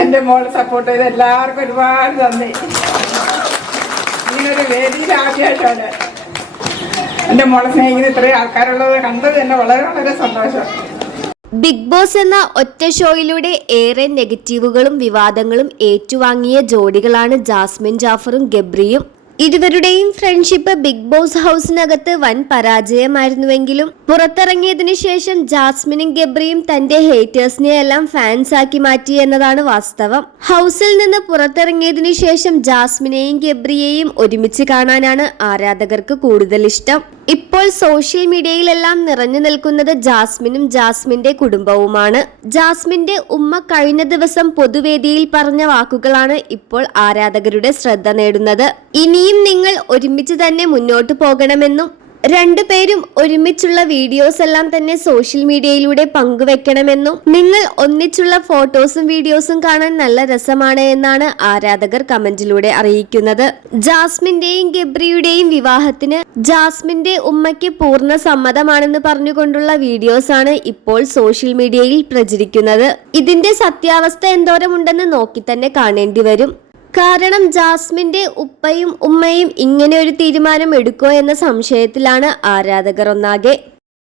എൻ്റെ മോളെ സപ്പോർട്ട് ചെയ്ത് എല്ലാവർക്കും ഒരുപാട് നന്ദി. ഇങ്ങനൊരു വേദിയിൽ ആദ്യമായിട്ടാണ് എൻ്റെ മോളെ സ്നേഹിക്കുന്ന ഇത്രയും ആൾക്കാരുള്ളത് കണ്ടത് തന്നെ വളരെ വളരെ സന്തോഷം. ബിഗ് ബോസ് എന്ന ഒറ്റ ഷോയിലൂടെ ഏറെ നെഗറ്റീവുകളും വിവാദങ്ങളും ഏറ്റുവാങ്ങിയ ജോഡികളാണ് ജാസ്മിൻ ജാഫറും ഗബ്രിയും. ഇരുവരുടെയും ഫ്രണ്ട്ഷിപ്പ് ബിഗ് ബോസ് ഹൗസിനകത്ത് വൻ പരാജയമായിരുന്നുവെങ്കിലും പുറത്തിറങ്ങിയതിനു ശേഷം ജാസ്മിനും ഗബ്രിയും തന്റെ ഹേറ്റേഴ്സിനെ എല്ലാം ഫാൻസ് ആക്കി മാറ്റി എന്നതാണ് വാസ്തവം. ഹൗസിൽ നിന്ന് പുറത്തിറങ്ങിയതിനു ശേഷം ജാസ്മിനെയും ഗബ്രിയെയും ഒരുമിച്ച് കാണാനാണ് ആരാധകർക്ക് കൂടുതൽ ഇഷ്ടം. ഇപ്പോൾ സോഷ്യൽ മീഡിയയിലെല്ലാം നിറഞ്ഞു നിൽക്കുന്നത് ജാസ്മിനും ജാസ്മിന്റെ കുടുംബവുമാണ്. ജാസ്മിന്റെ ഉമ്മ കഴിഞ്ഞ ദിവസം പൊതുവേദിയിൽ പറഞ്ഞ വാക്കുകളാണ് ഇപ്പോൾ ആരാധകരുടെ ശ്രദ്ധ നേടുന്നത്. ഇനിയും നിങ്ങൾ ഒരുമിച്ച് തന്നെ മുന്നോട്ട് പോകണമെന്നും രണ്ടുപേരും ഒരുമിച്ചുള്ള വീഡിയോസ് എല്ലാം തന്നെ സോഷ്യൽ മീഡിയയിലൂടെ പങ്കുവെക്കണമെന്നും നിങ്ങൾ ഒന്നിച്ചുള്ള ഫോട്ടോസും വീഡിയോസും കാണാൻ നല്ല രസമാണ് എന്നാണ് ആരാധകർ കമന്റിലൂടെ അറിയിക്കുന്നത്. ജാസ്മിന്റെയും ഗബ്രിയുടെയും വിവാഹത്തിന് ജാസ്മിന്റെ ഉമ്മയ്ക്ക് പൂർണ്ണ സമ്മതമാണെന്ന് പറഞ്ഞുകൊണ്ടുള്ള വീഡിയോസ് ആണ് ഇപ്പോൾ സോഷ്യൽ മീഡിയയിൽ പ്രചരിക്കുന്നത്. ഇതിന്റെ സത്യാവസ്ഥ എന്തോരമുണ്ടെന്ന് നോക്കി തന്നെ കാണേണ്ടി വരും. കാരണം ജാസ്മിന്റെ ഉപ്പയും ഉമ്മയും ഇങ്ങനെ ഒരു തീരുമാനം എടുക്കോ എന്ന സംശയത്തിലാണ് ആരാധകർ ഒന്നാകെ.